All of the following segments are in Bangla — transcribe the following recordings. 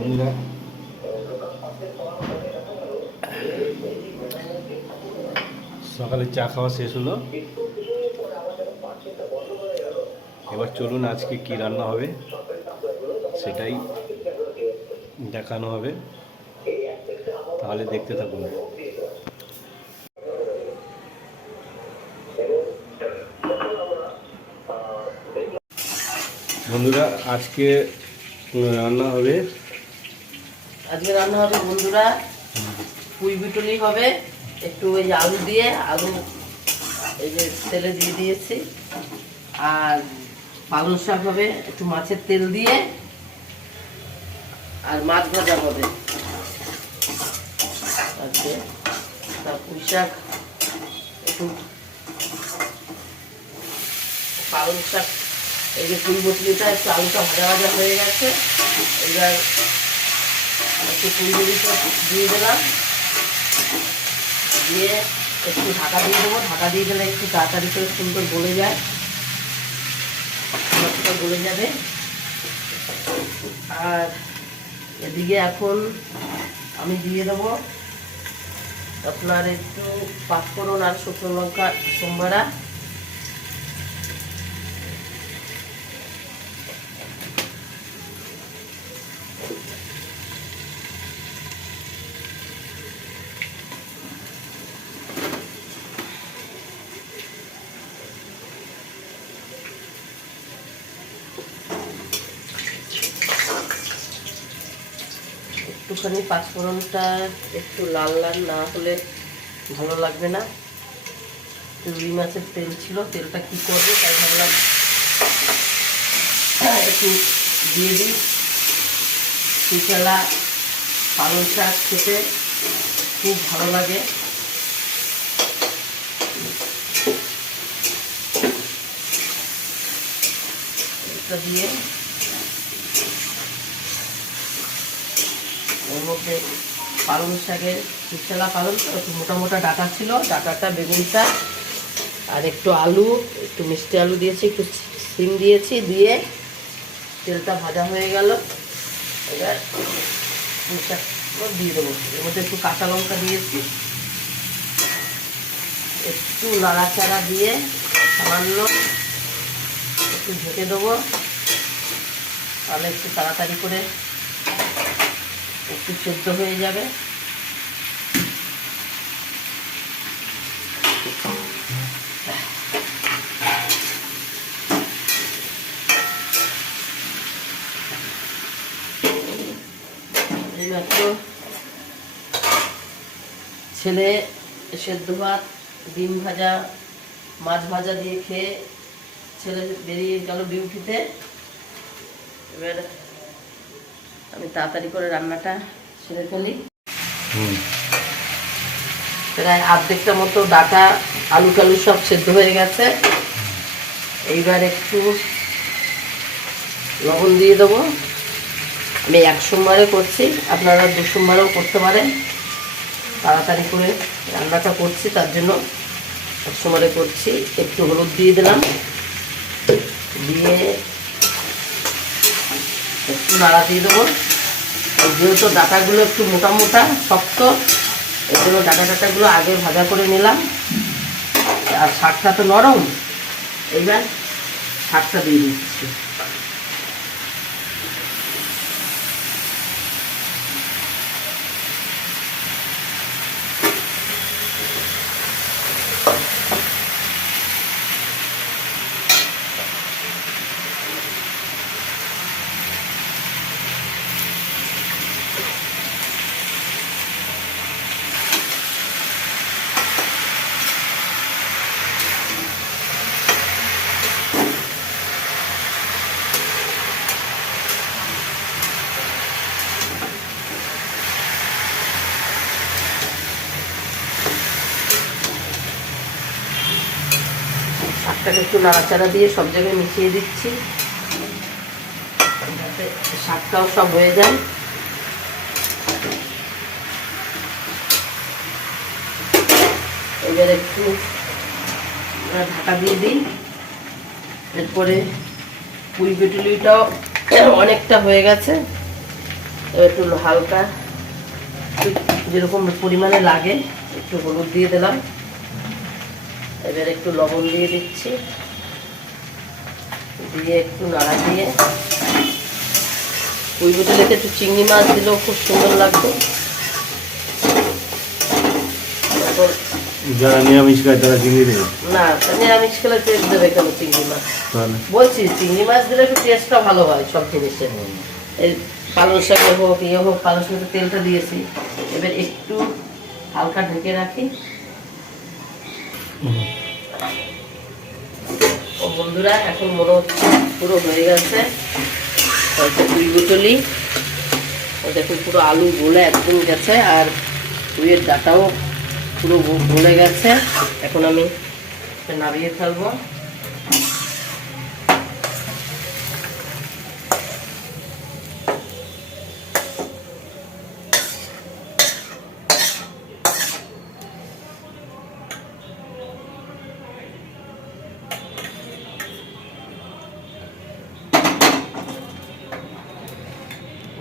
বন্ধুরা সকালে চা খাওয়া শেষ হলো। এবার চলুন আজকে কি রান্না হবে, সেটাই দেখানো হবে। তাহলে দেখতে থাকুন। বন্ধুরা, আজকে রান্না হবে আজকে রান্না হবে বন্ধুরা। পুঁই বিটুলি হবে। একটু ওই যে আলু দিয়ে, আলু এই যে তেলে দিয়ে দিয়েছি। আর পালং শাক হবে, একটু মাছের তেল দিয়ে। আর মাছ ভাজা হবে। আজকে তার পুঁই শাক একটু পালং শাক, এই যে পুঁই বটলিটা একটু আলুটা ভাজা ভাজা হয়ে গেছে। এবার একটু ফুলকপিটা দিয়ে দিলাম। দিয়ে একটু ঢাকা দিয়ে দেবো। ঢাকা দিয়ে দিলে একটু তাড়াতাড়ি করে সুন্দর গলে যায়। মাছটা গলে যাবে। আর এদিকে এখন আমি দিয়ে দেবো আপনার একটু পাঁচফোড়ন আর শুকনো লঙ্কা সোমবারা একটুখানি পাঁচফোড়নটা একটু লাল লাল, না হলে ভালো লাগবে না। রুই মাছের তেল ছিল, তেলটা কি করবে তাই ভাবলাম একটু দিয়ে দিই। চিকেলা পালং শাক খেতে খুব ভালো লাগে। দিয়ে ওর মধ্যে পালং শাকের কুচলা পালং একটু মোটা মোটা ডাটা ছিল, ডাটাটা, বেগুনটা, আর একটু আলু, একটু মিষ্টি আলু দিয়েছি, একটু সিম দিয়েছি, দিয়ে তেলটা ভাজা হয়ে গেল। এবার দিয়ে দেবো। এর মধ্যে একটু কাঁচা লঙ্কা দিয়েছি। একটু নাড়াচাড়া দিয়ে সামান্য একটু ঢেকে দেবো। তাহলে একটু তাড়াতাড়ি করে একটু সেদ্ধ হয়ে যাবে। ছেলে সেদ্ধ ভাত, ডিম ভাজা, মাছ ভাজা দিয়ে খেয়ে ছেলে বেরিয়ে গেল ডিউটিতে। এবার আমি তাড়াতাড়ি করে রান্নাটা সেরে ফেলি। প্রায় অর্ধেকটা মতো ডাটা আলু টালু সব সেদ্ধ হয়ে গেছে। এইবার একটু লবণ দিয়ে দেবো। আমি এক সোমবারে করছি আপনারা দু সোমবারেও করতে পারেন। তাড়াতাড়ি করে রান্নাটা করছি তার জন্য এক সোমবারে করছি। একটু হলুদ দিয়ে দিলাম। দিয়ে একটু নাড়া দিয়ে দেবো। যেহেতু ডাটাগুলো একটু মোটা মোটা শক্ত। এই জন্য ডাটা ডাটাগুলো আগে ভাজা করে নিলাম। আর শাকটা তো নরম। এইবার শাকটা দিয়ে দিচ্ছি। শাকটাকে একটু নাড়াচাড়া দিয়ে সব জায়গায় মিশিয়ে দিচ্ছি। যাতে শাকটাও সব হয়ে যায়। এবার একটু ঢাকা দিয়ে দিই। এরপরে পুরি পেটুলিটাও অনেকটা হয়ে গেছে। এবার একটু হালকা যেরকম পরিমাণে লাগে, একটু হলুদ দিয়ে দিলাম। এবার একটু লবণ দিয়ে দিচ্ছি। দিয়ে একটু নাড়া দিয়ে। ওই বোতলেতে একটু চিংড়ি মাছ দিলেও খুব সুন্দর এখন যারা নিরামিষ খায় তারা চিংড়ি দেবে? না নিরামিষ খেলে টেস্ট দেবে কেন চিংড়ি মাছ? বলছি চিংড়ি মাছ দিলে একটু টেস্টটা ভালো হয় সব জিনিসের এই পালং শাকে হোক ইয়ে হোক পালং শাকে তেলটা দিয়েছি। এবার একটু হালকা ঢেকে রাখি। ও বন্ধুরা, এখন মনে পুরো হয়ে গেছে। হয়তো দুই বোতলই। ও দেখুন, পুরো আলু গলে একদম গেছে, আর দুইয়ের ডাটাও পুরো গলে গেছে। এখন আমি নামিয়ে ফেলব।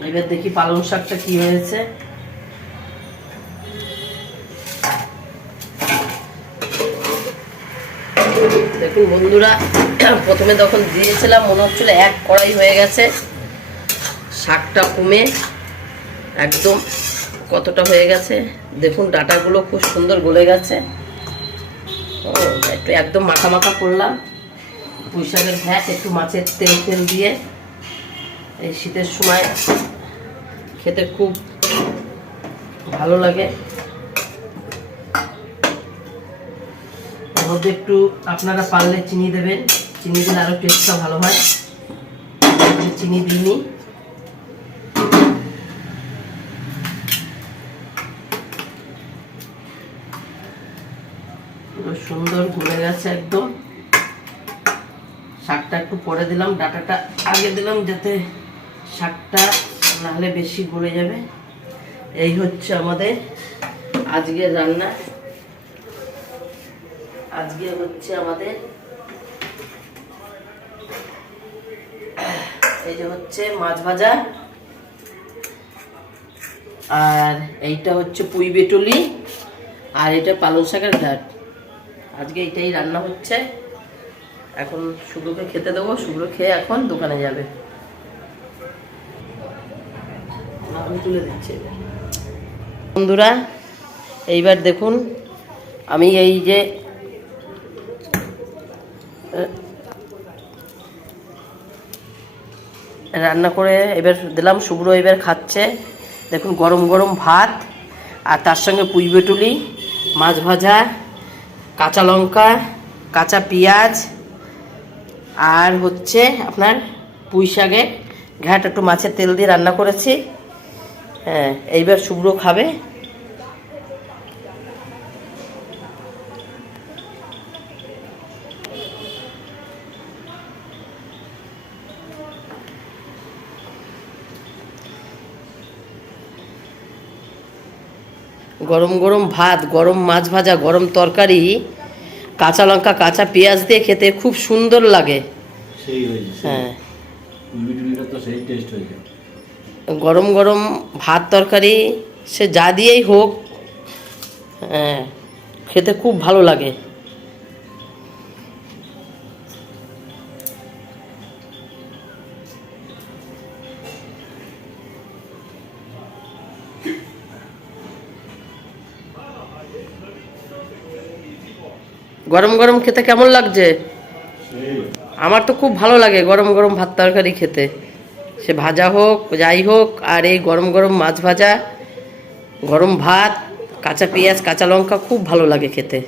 এবার দেখি পালং শাকটা কি হয়েছে। দেখুন বন্ধুরা প্রথমে যখন দিয়েছিলাম মনে হচ্ছিল এক কড়াই হয়ে গেছে। শাকটা কমে একদম কতটা হয়ে গেছে। দেখুন ডাটাগুলো খুব সুন্দর গলে গেছে। ও, একটু একদম মাখা মাখা করলাম। পুঁই ঘ্যাট একটু মাছের তেল তেল দিয়ে। এই শীতের সময় খেতে খুব ভালো লাগে। মধ্যে একটু আপনারা পারলে চিনি দেবেন। চিনি দিলে আরও টেস্টটা ভালো হয়। চিনি দিইনি। সুন্দর ঘুরে গেছে একদম। শাকটা একটু পরে দিলাম, ডাটাটা আগে দিলাম যাতে শাকটা নাহলে বেশি গলে যাবে। এই হচ্ছে আমাদের আজকের রান্না। আজকে হচ্ছে আমাদের এই যে হচ্ছে মাছ ভাজা। আর এইটা হচ্ছে পুঁই বেটুলি। আর এটা পালং শাকের ঘাট আজকে এইটাই রান্না হচ্ছে। এখন শুভ্রকে খেতে দেবো। শুভ্র খেয়ে এখন দোকানে যাবে। আমি তুলে দিচ্ছি। বন্ধুরা, এইবার দেখুন, আমি এই যে রান্না করে এবার দিলাম, শুভ্র এবার খাচ্ছে। দেখুন, গরম গরম ভাত, আর তার সঙ্গে পুঁই বেটুলি, মাছ ভাজা, কাঁচা লঙ্কা, কাঁচা পেঁয়াজ, আর হচ্ছে আপনার পুঁই শাকের ঘাট একটু মাছের তেল দিয়ে রান্না করেছি। হ্যাঁ এইবার শুভ্র খাবে। গরম গরম ভাত গরম মাছ ভাজা গরম তরকারি কাঁচা লঙ্কা কাঁচা পেঁয়াজ দিয়ে খেতে খুব সুন্দর লাগে। হ্যাঁ। গরম গরম ভাত তরকারি সে যা দিয়েই হোক হ্যাঁ খেতে খুব ভালো লাগে। গরম গরম খেতে কেমন লাগছে? আমার তো খুব ভালো লাগে গরম গরম ভাত তরকারি খেতে। সে ভাজা হোক, যাই হোক, আর এই গরম গরম মাছ ভাজা, গরম ভাত, কাঁচা পেঁয়াজ, কাঁচা লঙ্কা খুব ভালো লাগে খেতে।